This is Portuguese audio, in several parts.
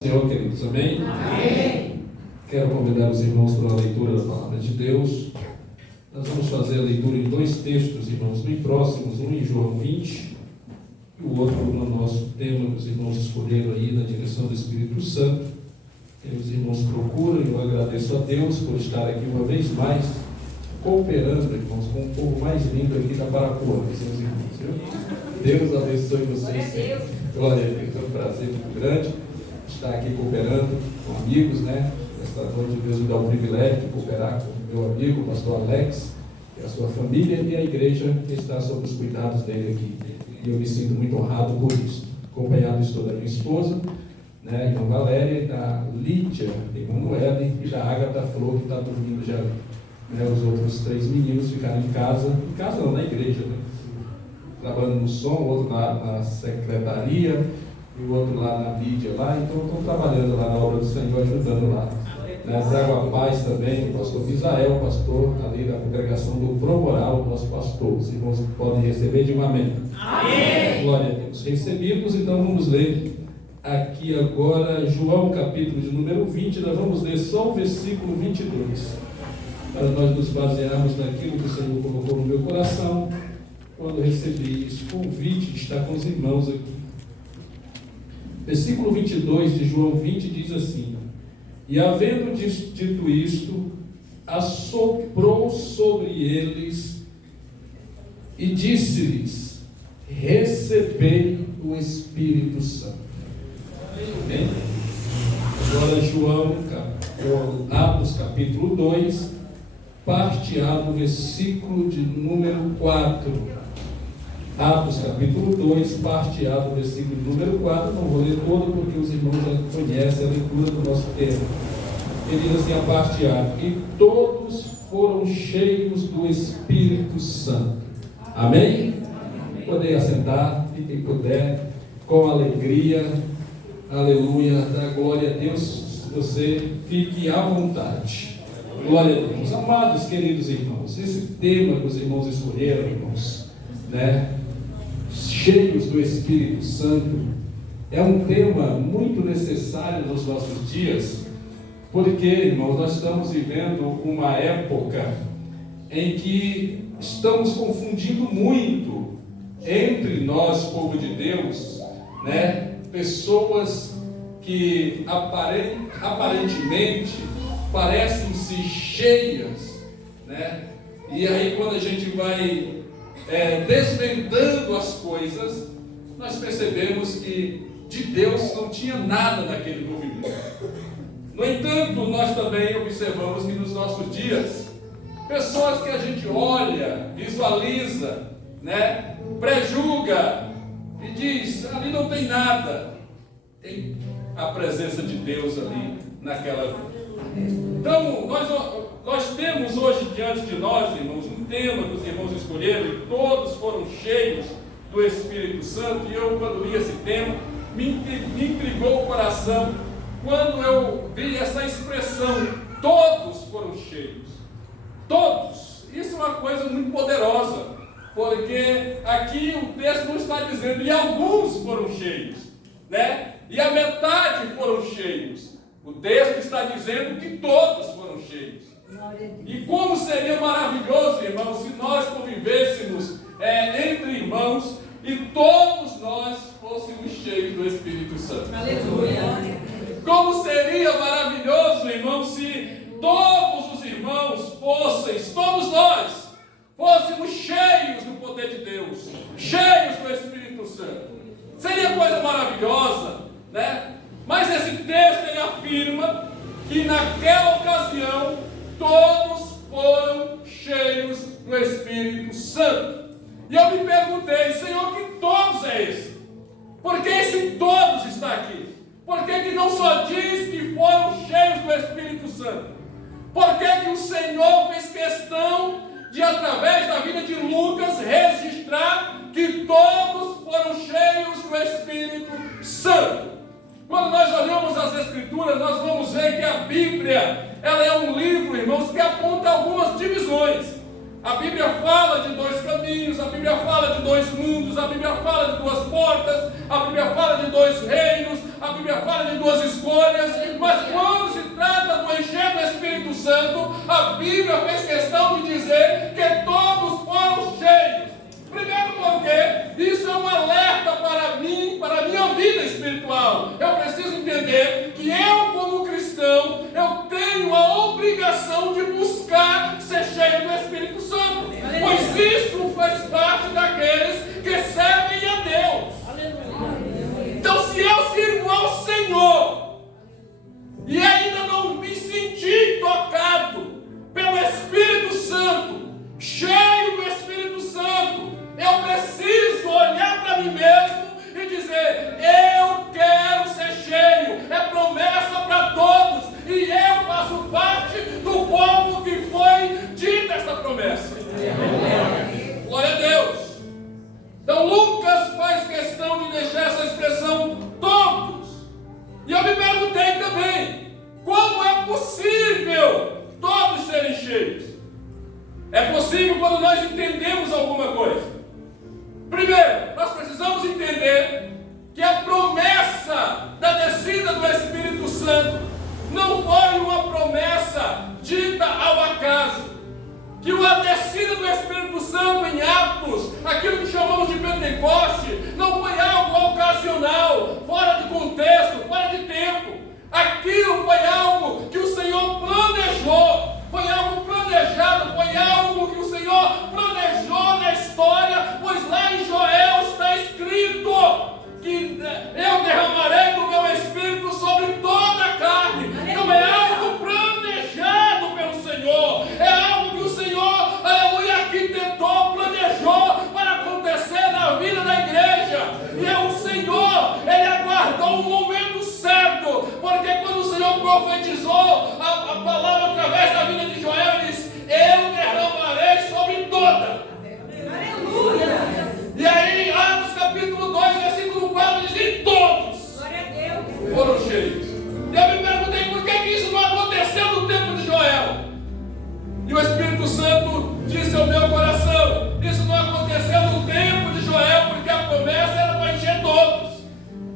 Senhor, queridos, amém? Amém. Quero convidar os irmãos para a leitura da palavra de Deus. Nós vamos fazer a leitura em dois textos, irmãos, bem próximos, um em João 20 e o outro no nosso tema que os irmãos escolheram aí na direção do Espírito Santo. E os irmãos procuram, e eu agradeço a Deus por estar aqui uma vez mais, cooperando, irmãos, com o povo mais lindo aqui da Parapuã, seus irmãos, viu? Deus abençoe vocês. Glória a Deus, é um prazer muito grande estar aqui cooperando com amigos, né? Esta noite Deus me dá o privilégio de cooperar com o meu amigo, o pastor Alex, e a sua família e a igreja que está sob os cuidados dele aqui. E eu me sinto muito honrado por isso. Acompanhado estou da minha esposa, né? Irmã Valéria, da Lídia, Emanuele e da Agatha Flor, que está dormindo já. Né? Os outros 3 meninos ficaram em casa não, na igreja, né? Trabalhando no som, o outro lá na secretaria, e o outro lá na mídia lá, então estão trabalhando lá na obra do Senhor, ajudando lá. Trago a paz também, o pastor Misael, pastor ali da congregação do Promoral, o nosso pastor. Os irmãos podem receber de um amém. Amém. Glória a Deus. Recebidos, então vamos ler aqui agora João capítulo de número 20, nós vamos ler só o versículo 22, para nós nos basearmos naquilo que o Senhor colocou no meu coração, quando recebi esse convite de estar com os irmãos aqui. Versículo 22 de João 20 diz assim: E havendo dito isto, assoprou sobre eles e disse-lhes: Recebei o Espírito Santo. Amém? Agora João, Atos capítulo 2, parte A do versículo de número 4. Atos capítulo 2, parte A do versículo número 4, não vou ler todo porque os irmãos já conhecem a leitura do nosso tema. Ele diz assim, a parte A: E todos foram cheios do Espírito Santo. Amém? Podem assentar, e quem puder, com alegria, aleluia, da glória a Deus, você fique à vontade. Glória a Deus. Amados, queridos irmãos, esse tema que os irmãos escolheram, irmãos, né? Cheios do Espírito Santo, é um tema muito necessário nos nossos dias, porque, irmãos, nós estamos vivendo uma época em que estamos confundindo muito entre nós, povo de Deus, né? Pessoas que aparentemente parecem-se cheias, né? E aí quando a gente vai desvendando as coisas, nós percebemos que de Deus não tinha nada naquele movimento. No entanto, nós também observamos que nos nossos dias, pessoas que a gente olha, visualiza, né, prejulga e diz, ali não tem nada, tem a presença de Deus ali naquela vida. Então, nós temos hoje diante de nós, irmãos, um tema que os irmãos escolheram, e todos foram cheios do Espírito Santo, e eu, quando li esse tema, me intrigou o coração, quando eu vi essa expressão, todos foram cheios. Todos. Isso é uma coisa muito poderosa, porque aqui o texto não está dizendo, e alguns foram cheios, né? E a metade foram cheios. O texto está dizendo que todos foram cheios. E como seria maravilhoso, irmãos, se nós convivêssemos entre irmãos e todos nós fôssemos cheios do Espírito Santo. Aleluia. Como seria maravilhoso, irmãos, se todos os irmãos todos nós fôssemos cheios do poder de Deus, cheios do Espírito Santo. Seria coisa maravilhosa, né? Mas esse texto ele afirma que naquela ocasião todos foram cheios do Espírito Santo. E eu me perguntei, Senhor, que todos é esse? Por que esse todos está aqui? Por que não só diz que foram cheios do Espírito Santo? Por que o Senhor fez questão de, através da vida de Lucas, registrar que todos foram cheios do Espírito Santo? Quando nós olhamos as Escrituras, nós vamos ver que a Bíblia, ela é um livro, irmãos, que aponta algumas divisões. A Bíblia fala de 2 caminhos, a Bíblia fala de 2 mundos, a Bíblia fala de 2 portas, a Bíblia fala de 2 reinos, a a Bíblia fala de duas escolhas, mas quando se trata do encher do Espírito Santo, a Bíblia fez questão de dizer que todos foram cheios. Primeiro porque isso é um alerta para mim, para a minha vida espiritual. Eu preciso entender que eu, como cristão, eu tenho a obrigação de buscar ser cheio do Espírito Santo. Pois isso faz parte daqueles que servem a Deus. Então, se eu sirvo ao Senhor e ainda não me senti tocado pelo Espírito Santo, cheio do Espírito Santo, eu preciso olhar para mim mesmo e dizer: eu quero ser cheio. É promessa para todos e eu faço parte do povo que foi dita esta promessa. Glória a Deus. Então Lucas faz questão de deixar essa expressão todos. E eu me perguntei também: como é possível todos serem cheios? É possível quando nós entendemos alguma coisa. Primeiro, nós precisamos entender que a promessa da descida do Espírito Santo não foi uma promessa dita ao acaso. Que a descida do Espírito Santo em Atos, aquilo que chamamos de Pentecoste, não foi algo ocasional, fora de contexto, fora de tempo. Aquilo foi algo que o Senhor planejou, foi algo planejado, foi algo que o Senhor planejou na história, pois lá em Joel está escrito que eu derramarei do meu Espírito sobre toda a carne. Então é algo planejado pelo Senhor, é algo que o Senhor, aleluia, arquitetou, planejou para acontecer na vida da igreja. E é o Senhor, Ele aguardou o momento certo, porque quando o Senhor profetizou a palavra através da vida de Joel, Ele disse: eu derramarei sobre toda. Aleluia! E aí, Atos capítulo 2, versículo 4, diz: e todos foram cheios. E eu me perguntei por que isso não aconteceu no tempo de Joel. E o Espírito Santo disse ao meu coração: isso não aconteceu no tempo de Joel, porque a promessa era para encher todos.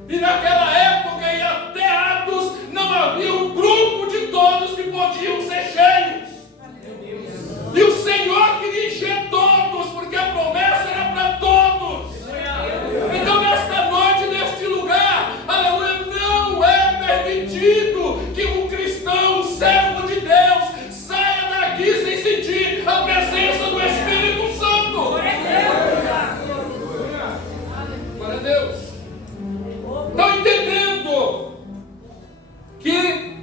E naquela época, e até Atos, não havia um grupo de todos que podiam ser cheios. E o Senhor queria encher todos, porque a promessa era para todos. Então, nesta noite, neste lugar, aleluia, não é permitido que um cristão, um servo de Deus, saia daqui sem sentir a presença do Espírito Santo. Glória a Deus. Estão entendendo que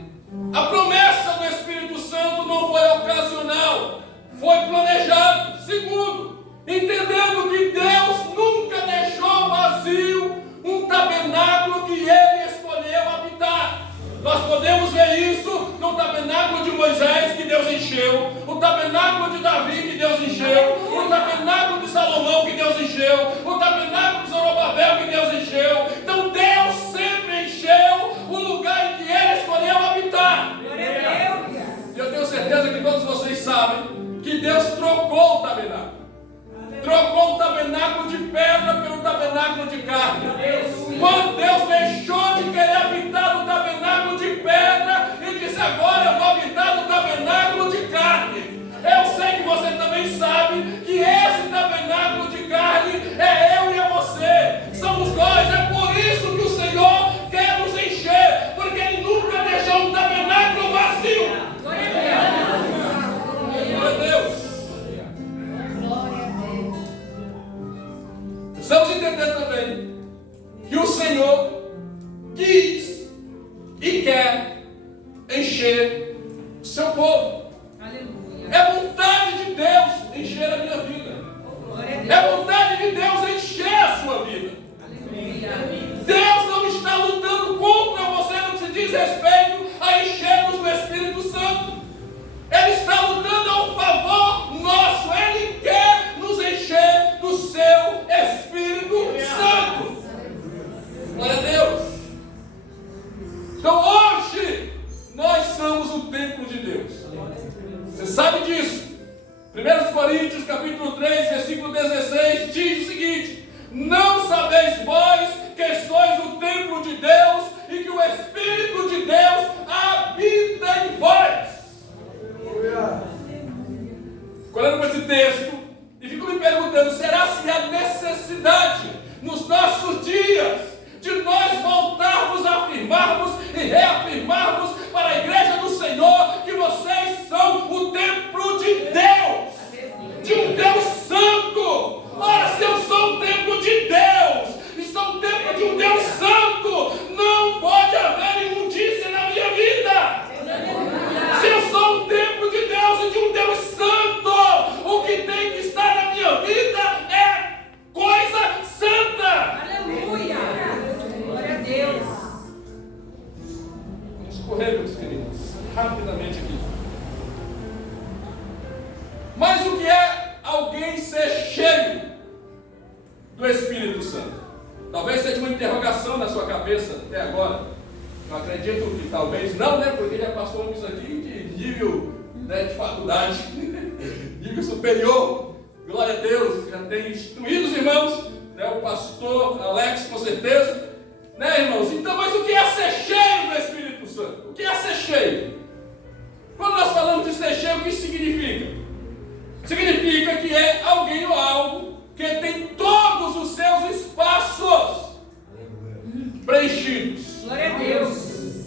a promessa do Espírito Santo não foi ocasional, foi planejado. Segundo, entendendo que Deus nunca deixou vazio um tabernáculo que Ele escolheu habitar. Nós podemos ver isso no tabernáculo de Moisés, que Deus encheu, o tabernáculo de Davi, que Deus encheu, o tabernáculo de Salomão, que Deus encheu, o tabernáculo de Zorobabel, que Deus encheu. Então Deus sempre encheu o lugar em que Ele escolheu habitar. E eu tenho certeza que todos vocês sabem que Deus trocou o tabernáculo. Trocou o tabernáculo de pedra pelo tabernáculo de carne. Quando Deus deixou de querer habitar no tabernáculo de pedra e disse: agora eu vou habitar no tabernáculo de carne. Eu sei que você também sabe que esse tabernáculo de carne é eu e é você. Somos nós. É por isso que o Senhor quer nos encher, porque Ele nunca deixou um tabernáculo vazio. Glória a Deus. Precisamos entender também que o Senhor quis e quer encher o seu povo. Aleluia. É vontade de Deus encher a minha vida. É vontade de Deus encher a sua vida. Aleluia. Deus não está lutando contra você no que se diz respeito a encher-nos do Espírito Santo. Ele está lutando ao favor nosso. Ele quer nos encher do seu Espírito Santo. Glória a Deus. Então hoje nós somos o templo de Deus. correr, meus queridos, rapidamente aqui. Mas o que é alguém ser cheio do Espírito Santo? Talvez seja uma interrogação na sua cabeça até agora. Eu acredito que talvez não, né? Porque já passou isso aqui de nível, né, de faculdade, nível superior. Glória a Deus, já tem instruído os irmãos, né? O pastor Alex, com certeza, né, irmãos? Então, mas o que é ser cheio do Espírito Santo? O que é ser cheio? Quando nós falamos de ser cheio, o que significa? Significa que é alguém ou algo que tem todos os seus espaços preenchidos. Glória a Deus.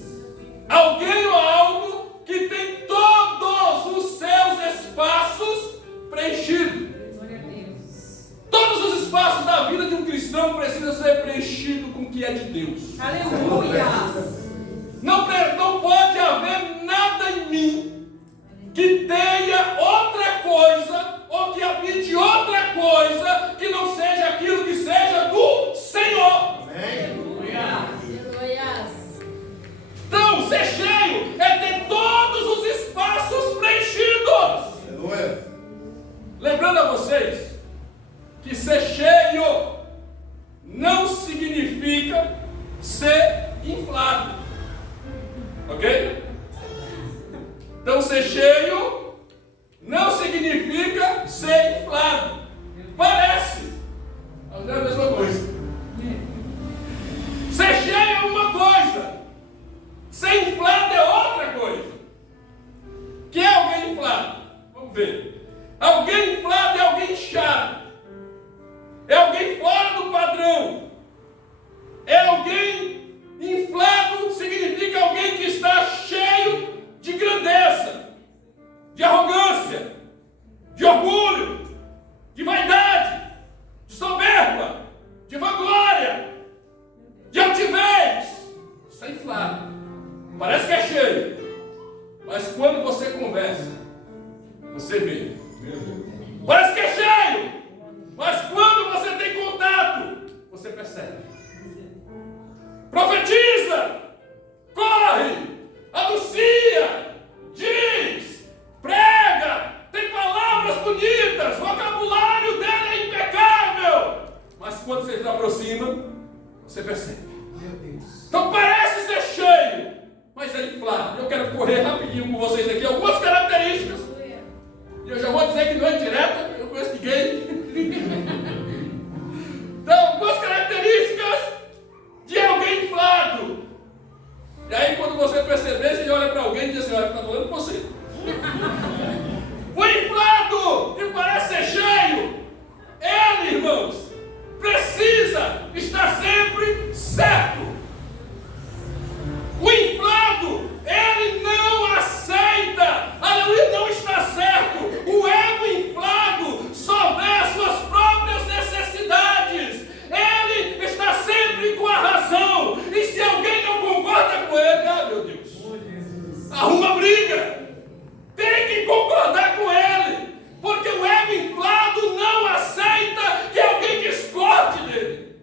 Alguém ou algo que tem todos os seus espaços preenchidos. Glória a Deus. Todos os espaços da vida de um cristão precisam ser preenchidos com o que é de Deus. Aleluia. Não pode haver nada em mim que tenha outra coisa, ou que habite outra coisa, que não seja aquilo que seja do Senhor. Aleluia. Então, ser cheio é ter todos os espaços preenchidos. Aleluia. Lembrando a vocês que ser cheio não significa ser inflado. Ok? Então, ser cheio não significa ser inflado. Parece, mas não é a mesma coisa. Ser cheio é uma coisa, ser inflado é outra coisa. Que é alguém inflado? Vamos ver. Alguém inflado é alguém inchado, é alguém fora do padrão, é alguém inflado, significa alguém que está cheio de grandeza, de arrogância, de orgulho, de vaidade, de soberba, de vanglória, de altivez. Isso é inflado. Parece que é cheio, mas quando você conversa, você vê. Parece que é cheio, mas quando você tem contato, você percebe. Profetiza, corre, anuncia, diz, prega, tem palavras bonitas, o vocabulário dela é impecável, mas quando você se aproxima, você percebe. Então parece ser cheio, mas é inflado. Eu quero correr rapidinho com vocês aqui algumas características, e eu já vou dizer que não é indireta, eu conheço ninguém. Então, algumas características de alguém inflado. E aí, quando você perceber, você olha para alguém e diz assim: olha, está falando com você. O inflado, que parece ser cheio, ele, irmãos, precisa estar sempre certo. O inflado, ele não aceita, aleluia, não está certo. O ego inflado só vê as suas próprias necessidades. Ele está sempre com a razão. E se alguém não concorda com ele, ah, meu Deus, arruma briga. Tem que concordar com ele, porque o ego inflado não aceita que alguém discorde dele.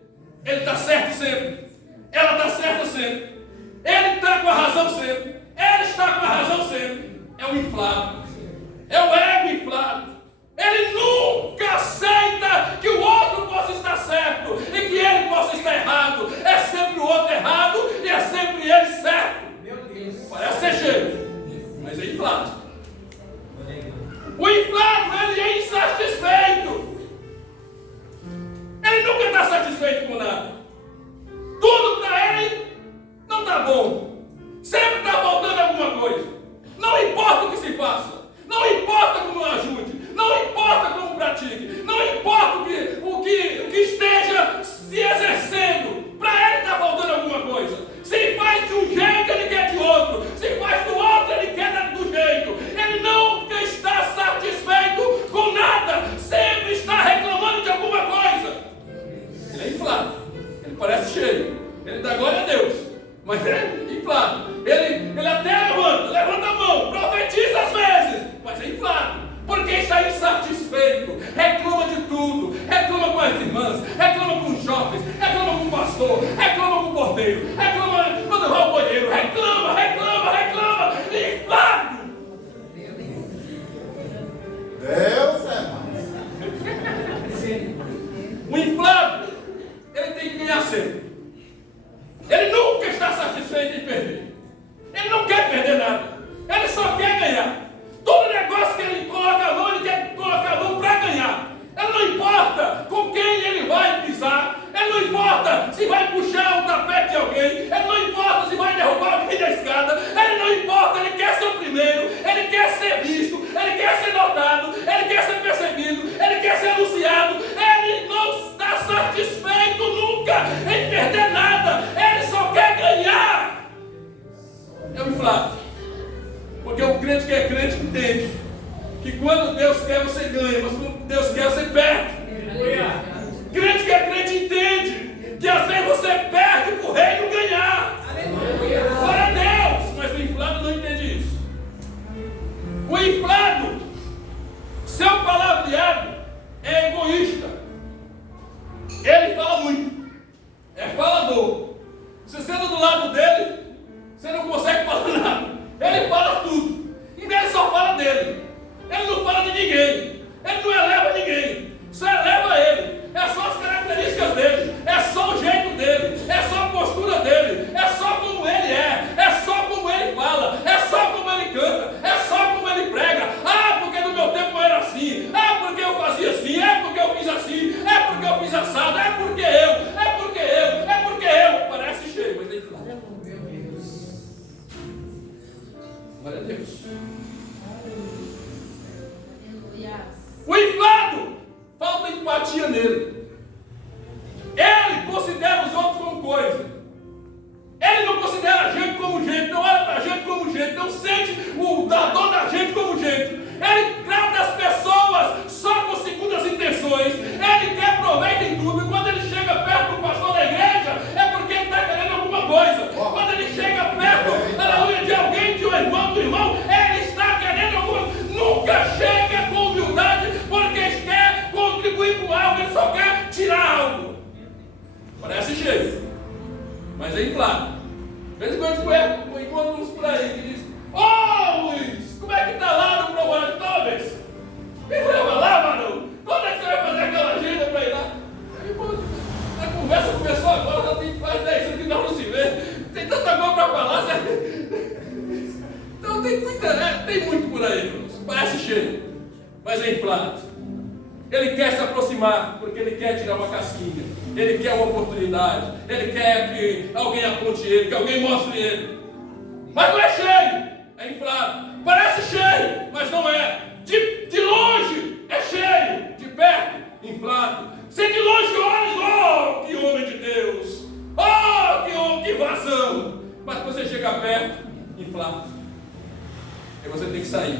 Ele está certo sempre, ela está certa sempre, ele está com a razão sempre, ela está com a razão sempre. É o inflado, é o ego inflado. Ele nunca aceita que o outro possa estar certo e que ele possa estar errado. É sempre o outro errado e é sempre ele certo. Meu Deus. Parece ser cheio, mas é inflado. O inflado, ele é insatisfeito. Ele nunca está satisfeito com nada. Tudo para ele não está bom. Sempre está faltando alguma coisa. Não importa o que se faça, não importa como ajude, não importa como pratique, não importa o que esteja se exercendo, para ele está faltando alguma coisa. Se faz de um jeito, ele quer de outro. Se faz do outro, ele quer do jeito. Ele nunca está satisfeito com nada. Sempre está reclamando de alguma coisa. Ele é inflado. Ele parece cheio. Ele dá glória a Deus. Mas é inflado. Ele até levanta a mão, profetiza às vezes, mas é inflado. Porque está insatisfeito, reclama de tudo, reclama com as irmãs, reclama com os jovens, reclama com o pastor, reclama com o porteiro, reclama quando vai ao banheiro, reclama, inflado. Porque o crente que é crente entende que quando Deus quer você ganha, mas quando Deus quer você perde. Crente que é crente entende que às vezes você perde para o reino ganhar. Glória a Deus. Mas o inflado não entende isso. O inflado, seu palavreado é egoísta. Ele fala muito. É falador. Se você anda do lado dele, você não consegue falar nada. Ele fala tudo. E ele só fala dele. Ele não fala de ninguém. Ele não eleva ninguém. Só eleva ele. É só as características dele. É só o jeito dele. É só a postura dele. É só como ele é. É só como ele fala. É só como ele canta. É só como ele prega. Ah, porque no meu tempo era assim. Ah, porque eu fazia assim. É porque eu fiz assim. É porque eu fiz assado. É porque eu. É porque eu. É porque eu. Parece cheio, mas é inflado. Glória a Deus. O inflado, falta empatia nele. Ele considera os outros como coisa. Ele não considera a gente como gente, não olha para a gente como gente, não sente o dor da gente como gente. Ele trata as pessoas só com segundas intenções. Ele quer proveito em tudo. E quando ele chega perto do pastor da igreja, é porque ele está querendo alguma coisa. Quando ele chega perto, aleluia, de alguém, de um irmão, do irmão, ele está querendo alguma coisa. Nunca chega com humildade, porque ele quer contribuir com algo, ele só quer tirar algo. Parece cheio, mas é inflado. De vez em quando eu encontro uns por aí que diz: ô Luiz, como é que está lá no programa de Thomas? Me leva lá, mano. Quando é que você vai fazer aquela agenda para ir lá? Aí, pô, a conversa começou agora, já tem quase 10 anos que nós não se vê. Tem tanta coisa para falar, certo? Então tem muito por aí, irmãos. Parece cheio, mas é inflado. Ele quer se aproximar, porque ele quer tirar uma casquinha. Ele quer uma oportunidade. Ele quer que alguém aponte ele, que alguém mostre ele. Mas não é cheio, é inflado. Parece cheio, mas não é. De longe é cheio, de perto, inflado. Se de longe olha, oh, que homem de Deus. Oh, que homem, que vazão. Mas quando você chega perto, inflado. Aí você tem que sair.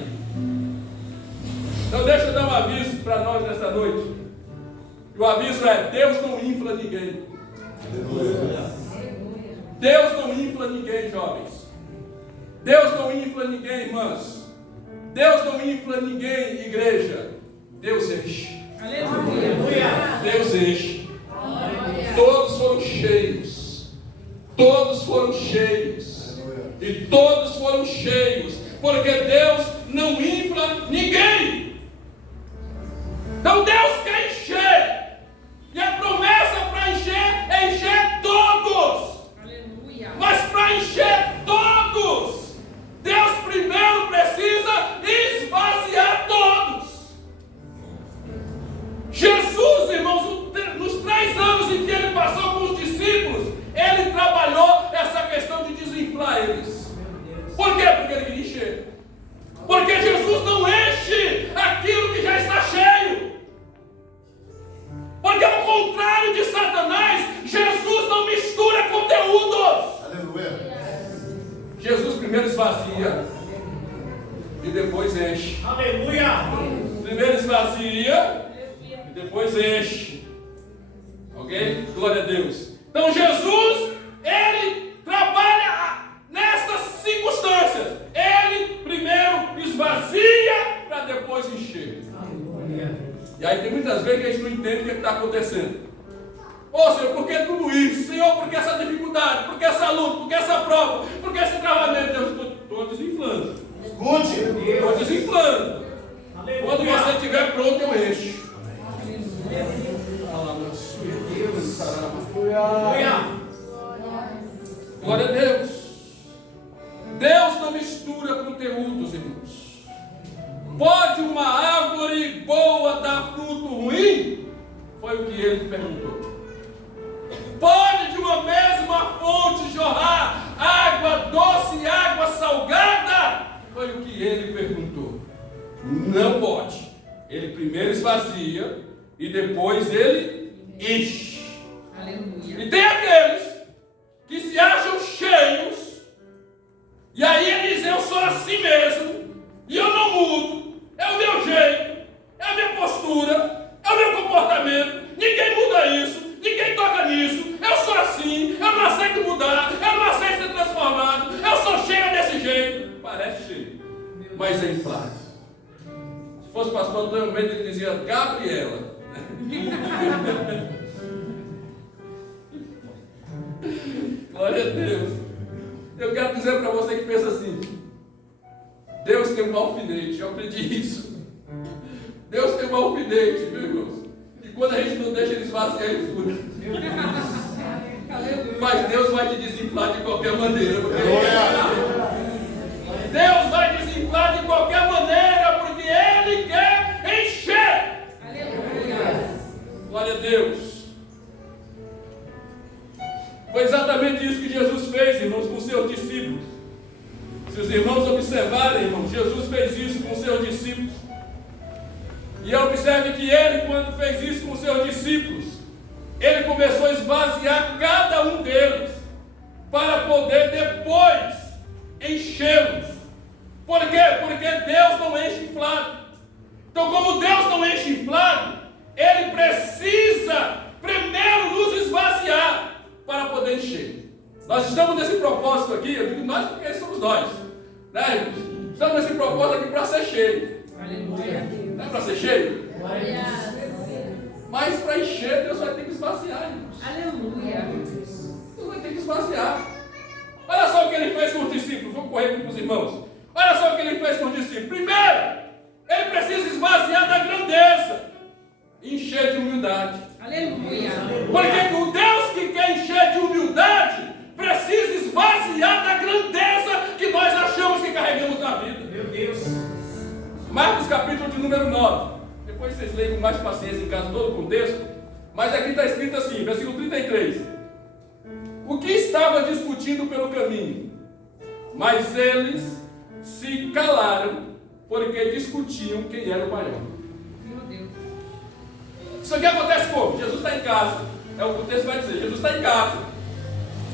Então deixa eu dar um aviso para nós nessa noite. E o aviso é: Deus não infla ninguém. Deus não infla ninguém, jovens. Deus não infla ninguém, irmãs. Deus não infla ninguém, igreja. Deus enche. Deus enche. Todos foram cheios. Todos foram cheios. E todos foram cheios. Porque Deus não infla ninguém. Então Deus quer encher. E a promessa para encher é encher todos. Aleluia. Mas para encher todos, Deus primeiro precisa esvaziar todos. Jesus, irmãos, nos 3 anos em que ele passou com os discípulos, ele trabalhou essa questão de desinflar eles. Por quê? Porque ele queria encher. Porque Jesus não enche aquilo que já está cheio. Porque ao contrário de Satanás, Jesus não mistura conteúdos. Aleluia. Jesus primeiro esvazia e depois enche. Aleluia. Primeiro esvazia e depois enche. Ok? Glória a Deus. Então Jesus, ele trabalha nessas circunstâncias. Ele primeiro esvazia para depois encher. E aí tem muitas vezes que a gente não entende o que está acontecendo. Ô Senhor, por que tudo isso? Senhor, por que essa dificuldade? Por que essa luta? Por que essa prova? Por que esse travamento? Eu estou desinflando. Escute, estou desinflando. Quando você estiver pronto, eu encho. Glória a Deus. Deus não mistura conteúdos, irmãos. Pode uma árvore boa dar fruto ruim? Foi o que ele perguntou. Pode de uma mesma fonte jorrar água doce e água salgada? Foi o que ele perguntou. Não pode. Ele primeiro esvazia e depois ele enche. Aleluia. E tem aqueles que se acham cheios E aí ele diz, eu sou assim mesmo, e eu não mudo, é o meu jeito, é a minha postura, é o meu comportamento, ninguém muda isso, ninguém toca nisso, eu sou assim, eu não aceito mudar, eu não aceito ser transformado, eu sou cheio desse jeito. Parece cheio, mas é inflado. Se fosse o pastor Antônio Mendes, ele dizia, Gabriela. Glória a Deus. Eu quero dizer para você que pensa assim, Deus tem um alfinete, eu aprendi isso. Deus tem um alfinete, meu irmão. E quando a gente não deixa ele esvaziar, ele fura. Mas Deus vai te desinflar de qualquer maneira. Deus vai desinflar de qualquer maneira, porque Ele quer encher. Aleluia. Glória a Deus. Foi exatamente isso que Jesus fez, irmãos, com seus discípulos. Se os irmãos observarem, irmãos, Jesus fez isso com seus discípulos. E observe que Ele, quando fez isso com seus discípulos, Ele começou a esvaziar cada um deles, para poder depois enchê-los. Por quê? Porque Deus não enche inflado. Então, como Deus não enche inflado, Ele precisa primeiro nos esvaziar para poder encher. Nós estamos nesse propósito aqui, eu digo nós porque somos nós, né? Estamos nesse propósito aqui para ser cheio. Aleluia. Não é para ser cheio? Glória. Mas para encher, Deus vai ter que esvaziar, irmãos. Aleluia. Deus vai ter que esvaziar. Olha só o que Ele fez com os discípulos. Vamos correr aqui com os irmãos. Olha só o que Ele fez com os discípulos. Primeiro, Ele precisa esvaziar da grandeza e encher de humildade. Aleluia. Porque o Deus que quer encher de humildade precisa esvaziar da grandeza que nós achamos que carregamos na vida. Meu Deus. Marcos capítulo de número 9. Depois vocês leem com mais paciência em casa todo o contexto. Mas aqui está escrito assim, versículo 33. O que estava discutindo pelo caminho? Mas eles se calaram, porque discutiam quem era o maior. Meu Deus. Isso aqui acontece como? Jesus está em casa. É o que o texto vai dizer. Jesus está em casa.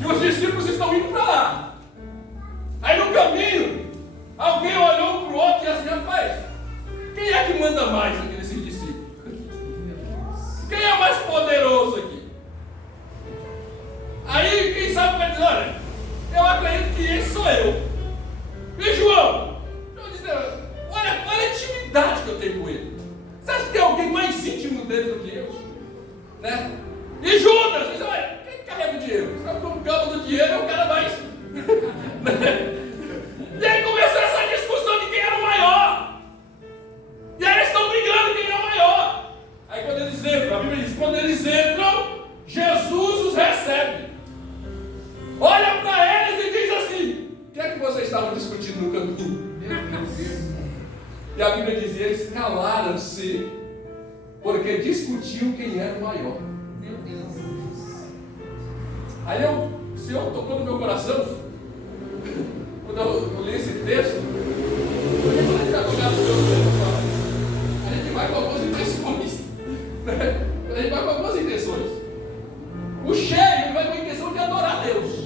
E os discípulos estão indo para lá. Aí no caminho, alguém olhou para o outro e disse assim, rapaz, quem é que manda mais aqui nesses discípulos? Quem é mais poderoso aqui? Aí quem sabe vai dizer, olha, eu acredito que esse sou eu. E João? Eu disse, olha a intimidade que eu tenho com ele. Você acha que tem alguém mais íntimo dele do que eu? Né? E Judas? Diz, olha, quem carrega o dinheiro? Sabe que o cabo do dinheiro é o cara mais... E aí começou essa discussão de quem era o maior. E aí eles estão brigando quem é o maior. Aí quando eles entram, a Bíblia diz, quando eles entram, Jesus os recebe. Olha para eles e diz assim, o que é que vocês estavam discutindo no caminho? E a Bíblia diz, eles calaram-se, porque discutiam quem era o maior. Meu Deus. Aí o Senhor tocou no meu coração, quando eu li esse texto, quando a gente vai tocar no meu coração, a gente vai com algumas intenções. Né? A gente vai com algumas intenções. O cheio vai com a intenção de adorar Deus.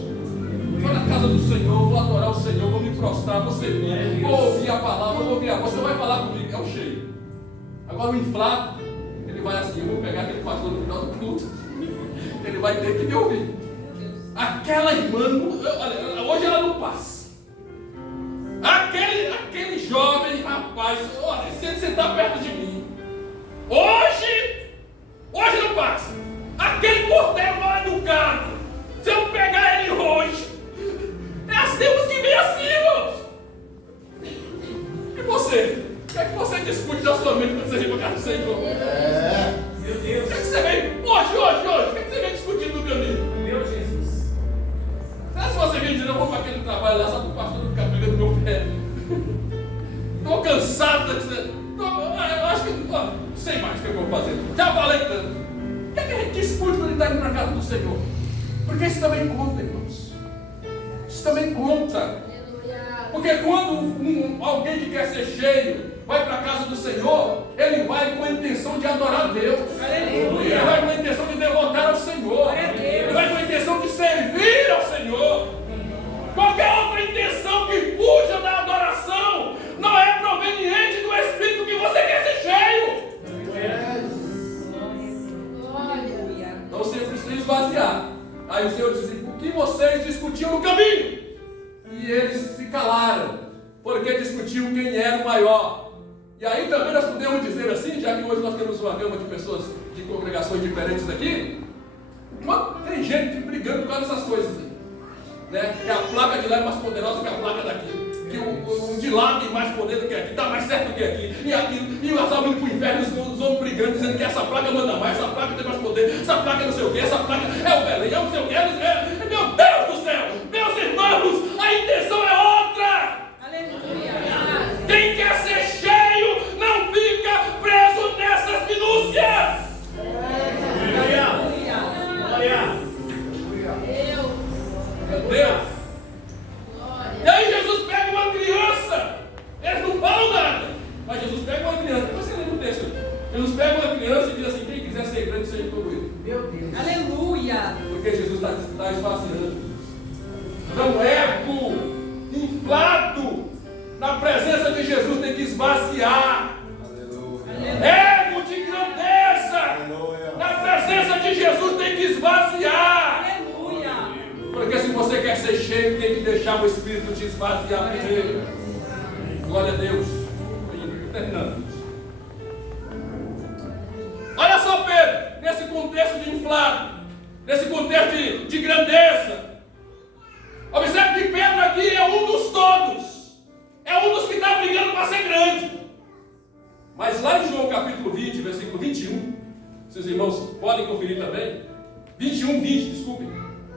Vou na casa do Senhor, vou adorar o Senhor, vou me prostrar, vou servir, vou ouvir a palavra, vou ouvir a voz. Você vai falar comigo, é o cheio. Agora o inflado, ele vai assim, eu vou pegar aquele pastor no final do culto, ele vai ter que me ouvir. Aquela irmã, olha, hoje ela não passa. Aquele jovem rapaz, olha, se ele sentar perto de mim, hoje não passa. Aquele porteiro mal educado, se eu pegar ele hoje, temos que ver assim, irmãos. E você? O que é que você discute na sua mente quando você vem para casa do Senhor? Meu Deus. O que é que você vem? Hoje, o que é que você vem discutindo no caminho? Meu Jesus. Se você vem dizendo, eu vou para aquele trabalho lá, só para o pastor não ficar pegando meu pé. Estou cansado, eu acho que não sei mais o que eu vou fazer. Já falei tanto. O que é que a gente discute quando ele está indo para a casa do Senhor? Porque isso também conta, irmãos. Isso também conta. Porque quando alguém que quer ser cheio vai para a casa do Senhor, ele vai com a intenção de adorar a Deus. Ele vai com a intenção de devotar ao Senhor. Ele vai com a intenção de servir ao Senhor. Qualquer outra intenção que calaram, porque discutiam quem era o maior. E aí também nós podemos dizer assim, já que hoje nós temos uma gama de pessoas de congregações diferentes aqui, tem gente brigando por causa dessas coisas aí, né? Que a placa de lá é mais poderosa que a placa daqui. Que o de lá tem mais poder do que aqui, está mais certo do que aqui, e aquilo, e as almas indo para o inferno, os homens brigando, dizendo que essa placa manda mais, essa placa tem mais poder, essa placa é não sei o que, essa placa é o Belém, é o não sei o que, meu Deus do céu, meus irmãos, a intenção é outra. Aleluia. Quem quer ser cheio não fica preso nessas minúcias. Meu Deus. E aí Jesus pega uma criança, eles não falam nada, mas Jesus pega uma criança, depois você lembra o texto, Jesus pega uma criança e diz assim, quem quiser ser grande, seja como ele. Meu Deus. Aleluia. Porque Jesus está esvaziando. Então ego inflado na presença de Jesus tem que esvaziar. Ego de grandeza na presença de Jesus tem que esvaziar. Aleluia. Porque se você quer ser cheio, tem que deixar o Espírito te esvaziar primeiro. Glória a Deus. Terminando. Olha só, Pedro, nesse contexto de inflado, nesse contexto de grandeza. Observe que Pedro aqui é um dos todos. É um dos que está brigando para ser grande. Mas lá em João capítulo 20, versículo 21, seus irmãos podem conferir também. 21, 20, desculpe.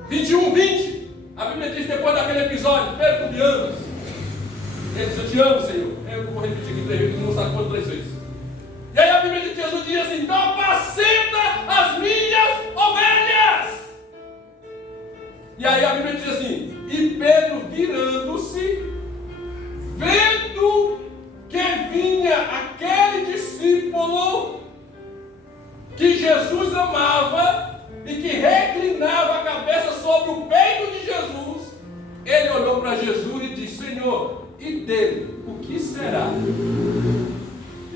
21, 20. A Bíblia diz depois daquele episódio, Pedro, tu me amas. Ele diz, eu te amo, Senhor. Eu vou repetir aqui 3 vezes, não sabe quanto 3 vezes. E aí a Bíblia de Jesus diz assim, então apacenta as minhas ovelhas. E aí a Bíblia diz assim, e Pedro virando-se, vendo que vinha aquele discípulo que Jesus amava e que reclinava a cabeça sobre o peito de Jesus, ele olhou para Jesus e disse, Senhor, e dele, o que será?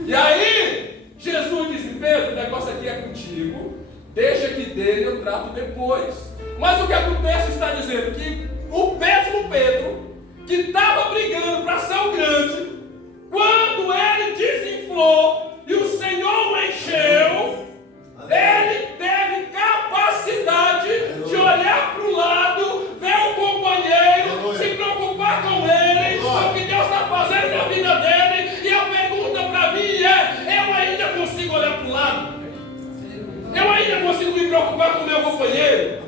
E aí, Jesus disse, Pedro, o negócio aqui é contigo, deixa que dele eu trato depois. Mas o que o texto está dizendo? Que o mesmo Pedro, que estava brigando para ser o grande, quando ele desinflou e o Senhor o encheu, ele teve capacidade de olhar para o lado, ver o companheiro, se preocupar com ele, o que Deus está fazendo na vida dele. E a pergunta para mim é, eu ainda consigo olhar para o lado? Eu ainda consigo me preocupar com o meu companheiro?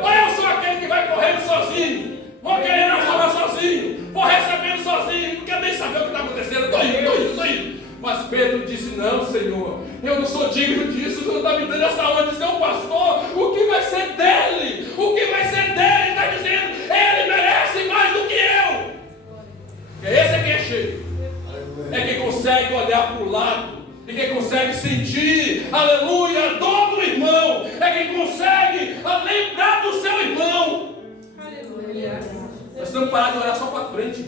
Ou eu sou aquele que vai correndo sozinho, vou querendo falar sozinho, vou recebendo sozinho, porque eu nem sabia o que está acontecendo, estou indo. Mas Pedro disse, não, Senhor, eu não sou digno disso, tu não está me dando essa ordem de ser um pastor, o que vai ser dele? O que vai ser dele? Ele está dizendo, ele merece mais do que eu. Esse é quem é cheio, é quem consegue olhar para o lado, e quem consegue sentir, aleluia, a dor do irmão, é quem consegue lembrar do seu irmão. Aleluia. Nós estamos parados de olhar só para frente.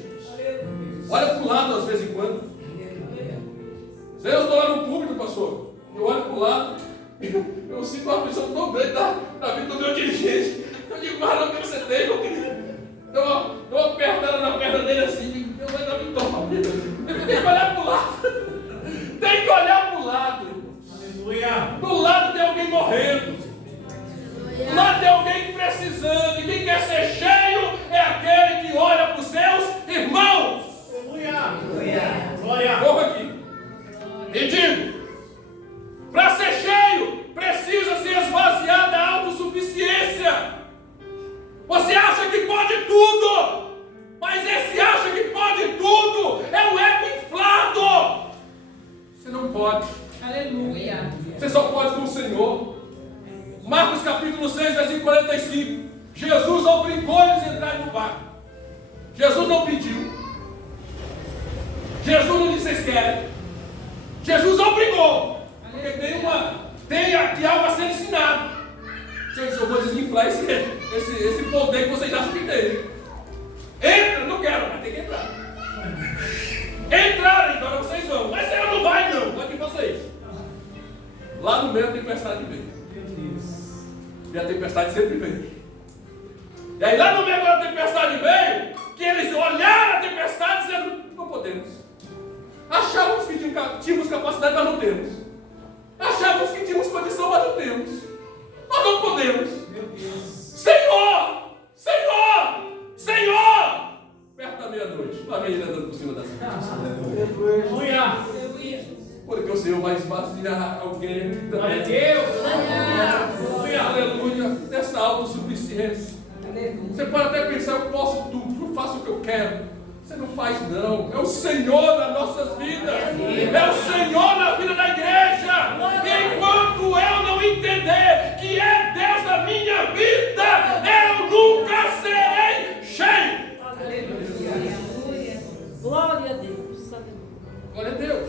Olha para o lado às vezes em quando. Eu estou lá no público, pastor, eu olho para o lado, eu sinto uma visão tão grande da vida do meu dirigente. Eu digo, mas não, o que você tem, meu querido? Eu uma apertada na perna dele assim, eu vou dar vitória. Ele tem que olhar para o lado. Tem que olhar para o lado. Aleluia. Do lado tem alguém morrendo. Do lado tem alguém precisando. E quem quer ser cheio é aquele que olha para os seus irmãos. Aleluia. Glória. Vamos aqui. E digo, para ser cheio, precisa se esvaziar da autossuficiência. Você acha que pode tudo, mas esse acha que pode tudo é o ego inflado. Você não pode. Aleluia. Você só pode com o Senhor. Marcos capítulo 6, versículo 45. Jesus obrigou eles a entrarem no barco. Jesus não pediu. Jesus não disse, vocês querem. Jesus obrigou. Porque tem aqui algo a ser ensinado. Eu vou desinflar esse poder que vocês acham que tem. Entra, não quero, mas tem que entrar. Entraram, agora vocês vão. Mas você não vai, não. Vai que vocês. Lá no meio a tempestade veio. E a tempestade sempre veio. E aí lá no meio da tempestade veio, que eles olharam a tínhamos capacidade, mas não temos. Achávamos que tínhamos condição, mas não temos. Nós não podemos. Senhor! Senhor! Senhor! Perto da meia-noite. Lá vem ele andando por cima das casas. Aleluia. Porque o Senhor vai esvaziar alguém. Glória a Deus. Aleluia. Dessa autossuficiência. Você pode até pensar, eu posso tudo, eu faço o que eu quero. Você não faz não. É o Senhor nas nossas vidas. É o Senhor na vida da igreja. Enquanto eu não entender que é Deus na minha vida, eu nunca serei cheio. Aleluia. Glória a Deus. Glória a Deus.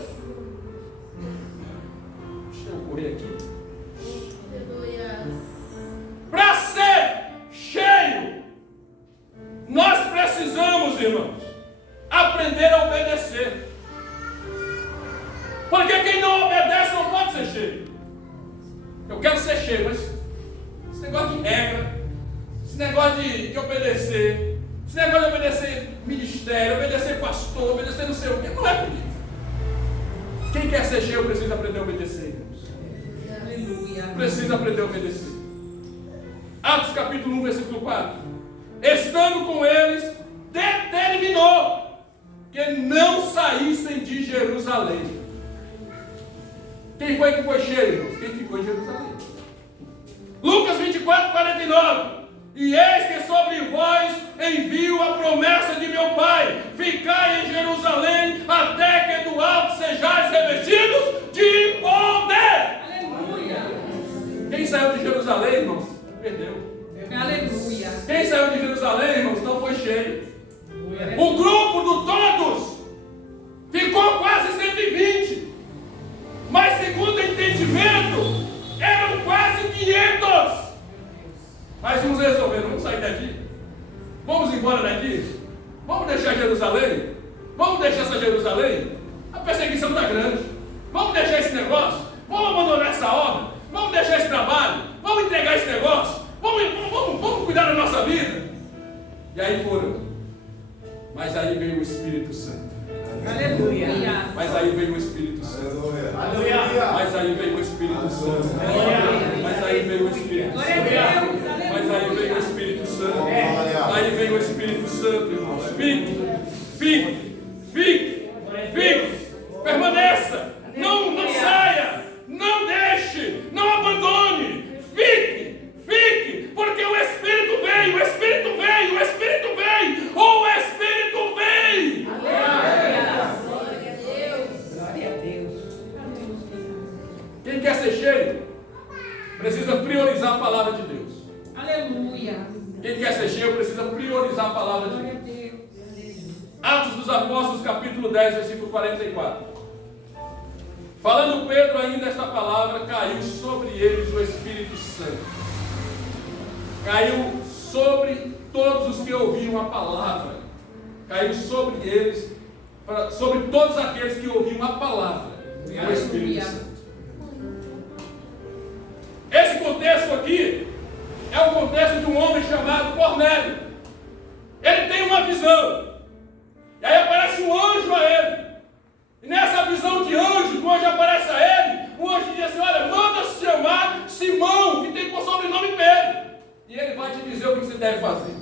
Deixa eu correr aqui. Para ser cheio, nós precisamos, irmãos, aprender a obedecer. Porque quem não obedece não pode ser cheio. Eu quero ser cheio, mas esse negócio de regra, esse negócio de obedecer, esse negócio de obedecer ministério, obedecer pastor, obedecer não sei o quê, não é por isso. Quem quer ser cheio precisa aprender a obedecer, irmãos. Aleluia. Precisa aprender a obedecer. Atos capítulo 1, versículo 4. Estando com eles, determinou que não saíssem de Jerusalém. Quem foi que foi cheio, irmãos? Quem ficou em Jerusalém? Lucas 24, 49. E eis que sobre vós envio a promessa de meu Pai: ficai em Jerusalém até que do alto sejais revestidos de poder. Aleluia. Quem saiu de Jerusalém, irmãos, perdeu. Aleluia. Quem saiu de Jerusalém, irmãos, não foi cheio. O grupo do todos ficou quase 120. Mas segundo o entendimento, eram quase 500. Mas uns resolveram, vamos sair daqui. Vamos embora daqui. Vamos deixar Jerusalém. Vamos deixar essa Jerusalém. A perseguição está grande. Vamos deixar esse negócio. Vamos abandonar essa obra. Vamos deixar esse trabalho. Vamos entregar esse negócio. Vamos cuidar da nossa vida. E aí foram. Mas aí veio o Espírito Santo. Aleluia. Mas aí veio o Espírito Santo. Aleluia. Mas aí veio o Espírito Santo. Aleluia. Mas aí veio o Espírito Glória a Santo. Deus. Mas aí veio o Espírito Santo. Glória. Aí veio o Espírito Santo, irmãos. Fique. Permaneça. Não saia. Não deixe. Não abandone. Fique. Porque o Espírito veio. O Espírito veio. O Espírito veio. O Espírito veio. Quem quer ser cheio precisa priorizar a palavra de Deus. Aleluia. Quem quer ser cheio precisa priorizar a palavra de Glória Deus. a Deus. Atos dos Apóstolos, capítulo 10, versículo 44. Falando Pedro ainda esta palavra, caiu sobre eles o Espírito Santo. Caiu sobre todos os que ouviam a palavra. Caiu sobre eles, sobre todos aqueles que ouviam a palavra. O Espírito Santo. Esse contexto aqui é o contexto de um homem chamado Cornélio. Ele tem uma visão. E aí aparece um anjo a ele. E nessa visão de anjo, que o anjo aparece a ele, o anjo diz assim: olha, manda se chamar Simão, que tem por sobrenome Pedro. E ele vai te dizer o que você deve fazer.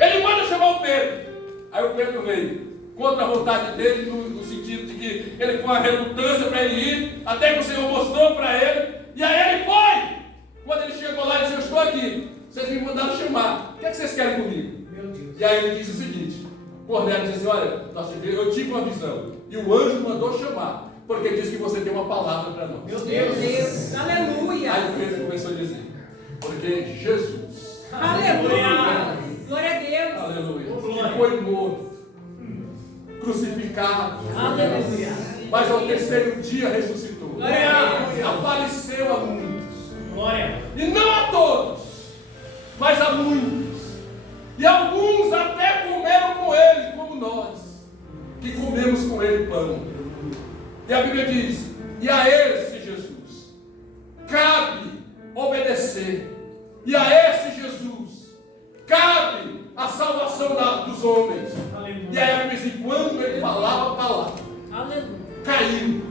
Ele manda chamar o Pedro. Aí o Pedro veio, contra a vontade dele, no sentido de que ele foi uma relutância para ele ir, até que o Senhor mostrou para ele. E aí ele foi. Quando ele chegou lá, ele disse: eu estou aqui. Vocês me mandaram chamar. O que é que vocês querem comigo? Meu Deus. E aí ele disse o seguinte: Cornélio disse assim: olha, eu tive uma visão. E o anjo mandou chamar, porque disse que você tem uma palavra para nós. Meu Meu Deus. Deus. Aleluia. Aí Pedro começou a dizer: porque Jesus, Aleluia. Glória a Deus. aleluia, que foi morto, crucificado, Aleluia. mas ao terceiro dia ressuscitou. Glória. Apareceu a muitos. Glória. E não a todos, mas a muitos. E alguns até comeram com ele, como nós, que comemos com ele pão. E a Bíblia diz: e a esse Jesus cabe obedecer. E a esse Jesus cabe a salvação dos homens. Aleluia. E aí a Bíblia diz: quando ele falava a palavra, Aleluia. caiu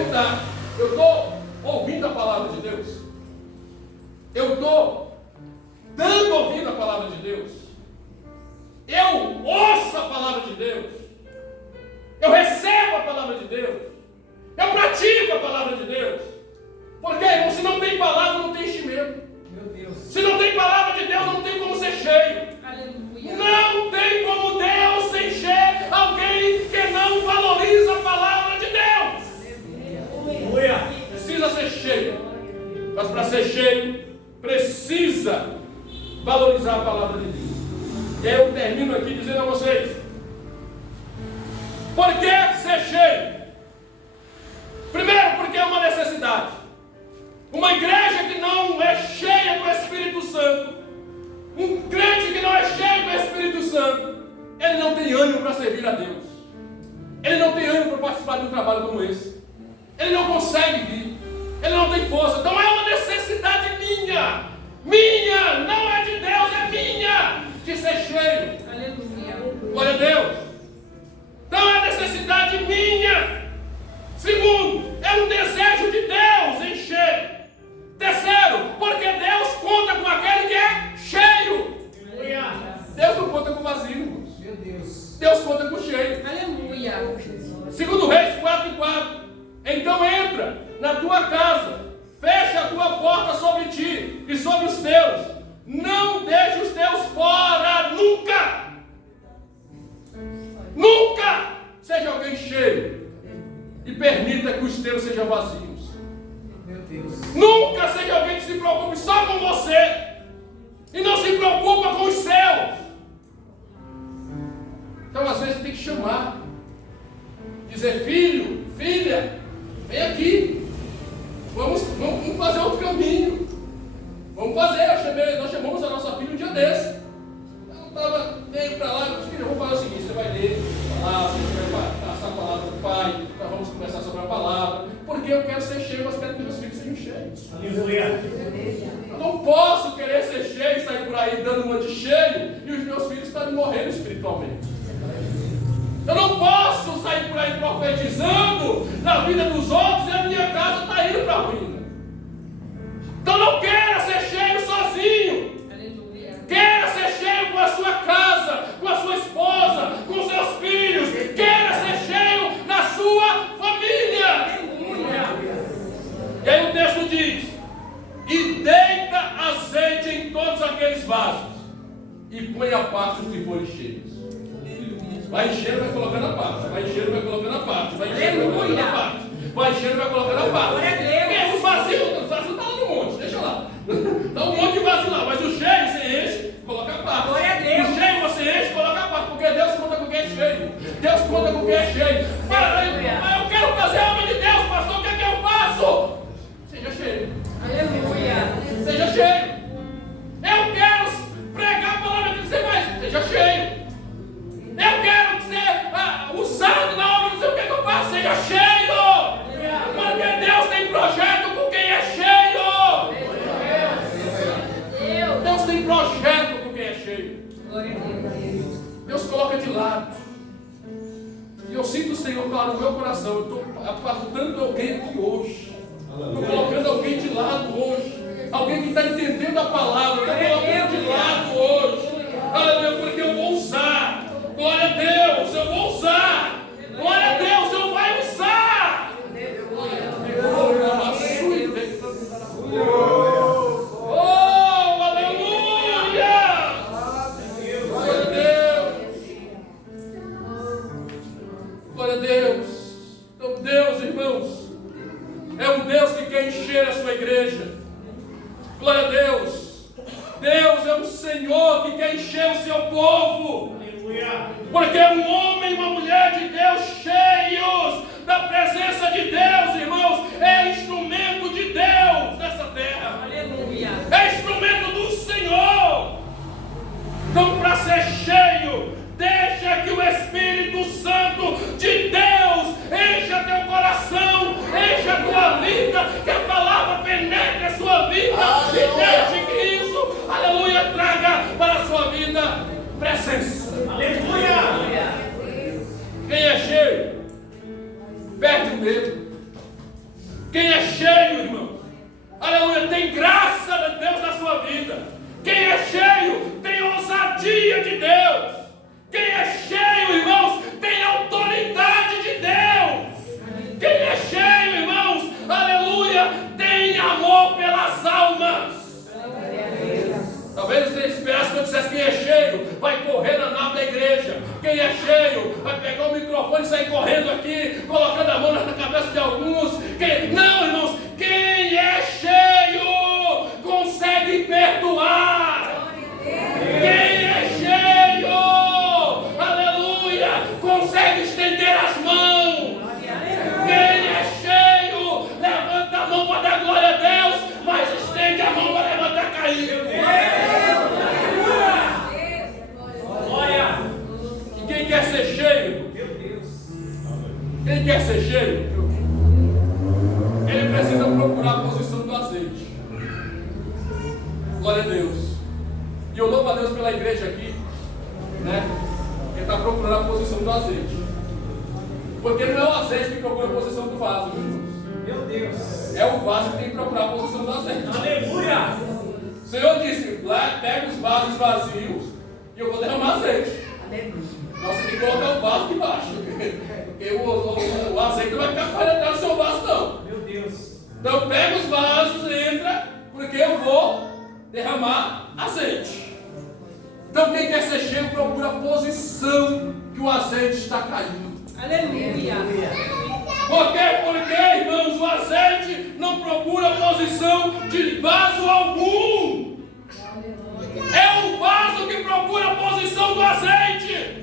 perguntar: eu estou ouvindo a palavra de Deus? Eu estou dando ouvido à palavra de Deus? Eu ouço a palavra de Deus? Eu recebo a palavra de Deus? Eu pratico a palavra de Deus? Porque, irmão, se não tem palavra, não tem enchimento. Meu Deus. Se não tem palavra de Deus, não tem como ser cheio. Aleluia. Não tem como Deus encher alguém que não valoriza a palavra de Deus. Aleluia. Precisa ser cheio. Mas para ser cheio, precisa valorizar a palavra de Deus. E aí eu termino aqui dizendo a vocês: por que ser cheio? Primeiro, porque é uma necessidade. Uma igreja que não é cheia do Espírito Santo, um crente que não é cheio do Espírito Santo, ele não tem ânimo para servir a Deus. Ele não tem ânimo para participar de um trabalho como esse. Ele não consegue vir. Ele não tem força. Então é uma necessidade minha. Minha, não é de Deus, é minha, de ser cheio. Aleluia. Glória a Deus. Então é necessidade minha. Segundo, é um desejo de Deus encher. Terceiro, porque Deus conta com aquele que é cheio. Aleluia. Deus não conta com vazio, irmãos. Meu Deus. Deus conta com cheio. Aleluia. Segundo Reis 4:4. Então entra na tua casa, fecha a tua porta sobre ti e sobre os teus. Não deixe os teus fora, nunca. Nunca seja alguém cheio e permita que os teus sejam vazios. Meu Deus. Nunca seja alguém que se preocupe só com você e não se preocupa com os seus. Então às vezes tem que chamar, dizer: filho, filha, vem aqui, vamos fazer outro caminho, vamos fazer. Nós chamamos a nossa filha um dia desse. Ela estava meio para lá, eu disse: filha, vamos fazer o seguinte, você vai ler a palavra, você vai passar a palavra do pai, nós vamos conversar sobre a palavra, porque eu quero ser cheio, mas quero que meus filhos sejam cheios. Aleluia. Eu não posso querer ser cheio e sair por aí dando uma de cheio e os meus filhos estarem morrendo espiritualmente. Eu não posso sair por aí profetizando na vida dos outros e a minha casa está indo para a ruína. Então não queira ser cheio sozinho. Aleluia. Queira ser cheio com a sua casa, com a sua esposa, com seus filhos. Queira ser cheio na sua família. E aí o texto diz: e deita azeite em todos aqueles vasos e põe a parte os que forem cheios. Vai enchendo, vai colocando a parte. Vai enchendo, vai colocando a parte. Vai enchendo, vai colocando a parte. Vai enchendo, vai colocando a parte. Glória a Deus. Os vazios está lá no monte, deixa lá. Dá um monte de vazio lá, mas o cheio você enche, coloca a parte. Glória a Deus. O cheio você enche, coloca a parte, porque Deus conta com quem é cheio. Deus conta com quem é cheio. Mas eu quero fazer a obra de Deus, pastor, o que é que eu faço? Seja cheio. Aleluia. Seja cheio. Eu quero pregar a palavra de Deus, mas seja cheio. Eu quero ser usado na obra, não sei o que eu faço, seja cheio. Porque Deus tem projeto com quem é cheio. Deus tem projeto com quem é cheio. Glória a Deus. Deus coloca de lado. E eu sinto o Senhor falar no meu coração. Eu estou apartando alguém aqui hoje. Estou colocando alguém de lado hoje. Alguém que está entendendo a palavra. Estou colocando de lado hoje. Aleluia, porque eu vou usar. Glória a Deus, eu vou usar. Glória a Deus, eu vou usar. Oh, aleluia. Glória a Deus. Glória a Deus. Então Deus, irmãos, é um Deus que quer encher a sua igreja. Glória a Deus. Deus é um Senhor que quer encher o seu povo. Porque um homem e uma mulher de Deus cheios da presença de Deus, irmãos, é instrumento de Deus nessa terra. Aleluia. É instrumento do Senhor. Então, para ser cheio, deixa que o Espírito Santo de Deus encha teu coração, encha a tua vida, que a palavra penetre a sua vida. Aleluia. E deixe que isso, aleluia, traga para a sua vida presença. Aleluia. Quem é cheio perde o medo. Quem é cheio, irmão, aleluia, tem graça de Deus na sua vida. Quem é cheio tem ousadia de Deus. Quem é cheio, irmãos, tem autoridade de Deus. Quem é cheio, irmãos, aleluia, tem amor pelas almas. Talvez você esperasse que eu dissesse quem é cheio vai correr na nave da igreja. Quem é cheio vai pegar o microfone e sair correndo aqui, colocando a mão na cabeça de alguns. Não, irmãos, quem é cheio consegue perdoar. Quem é cheio, aleluia, consegue estender as mãos. Quem é cheio levanta a mão para dar glória a Deus, mas estende a mão para levantar caído. E quem quer ser cheio? Quem quer ser cheio? Ele precisa procurar a posição do azeite. Glória a Deus. E eu louvo a Deus pela igreja aqui, né? Que está procurando a posição do azeite. Porque não é o azeite que procura a posição do vaso, meu Deus. É o vaso que tem que procurar a posição do azeite. Aleluia! O Senhor disse: lá pega os vasos vazios e eu vou derramar azeite. Nós temos que colocar o vaso debaixo, porque o azeite não vai ficar penetrando no seu vaso, não. Meu Deus. Então pega os vasos, entra, porque eu vou derramar azeite. Então quem quer ser cheio procura a posição que o azeite está caindo. Aleluia. Por quê? Porque, irmãos, o azeite não procura posição de vaso algum. É o vaso que procura a posição do azeite.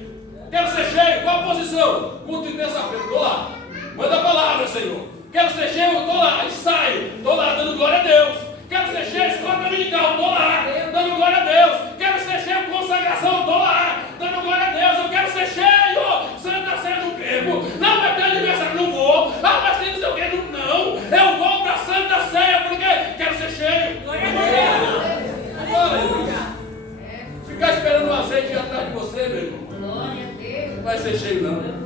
Quero ser cheio, qual a posição? Culto de terça-feira, estou lá. Manda a palavra, Senhor. Quero ser cheio, eu estou lá. E saio, estou lá dando glória a Deus. Quero ser cheio, escola dominical, estou lá, dando glória a Deus. Quero ser cheio, consagração, estou lá, dando glória a Deus. Eu quero ser cheio, Santa Ceia não bebo. Não, vai ter aniversário, não vou. Ah, mas tem não sei o que, não. Eu vou para a Santa Ceia porque quero ser cheio. Glória a Deus. Ficar esperando o azeite atrás de você, meu irmão. Glória a Deus. Não vai ser cheio, não.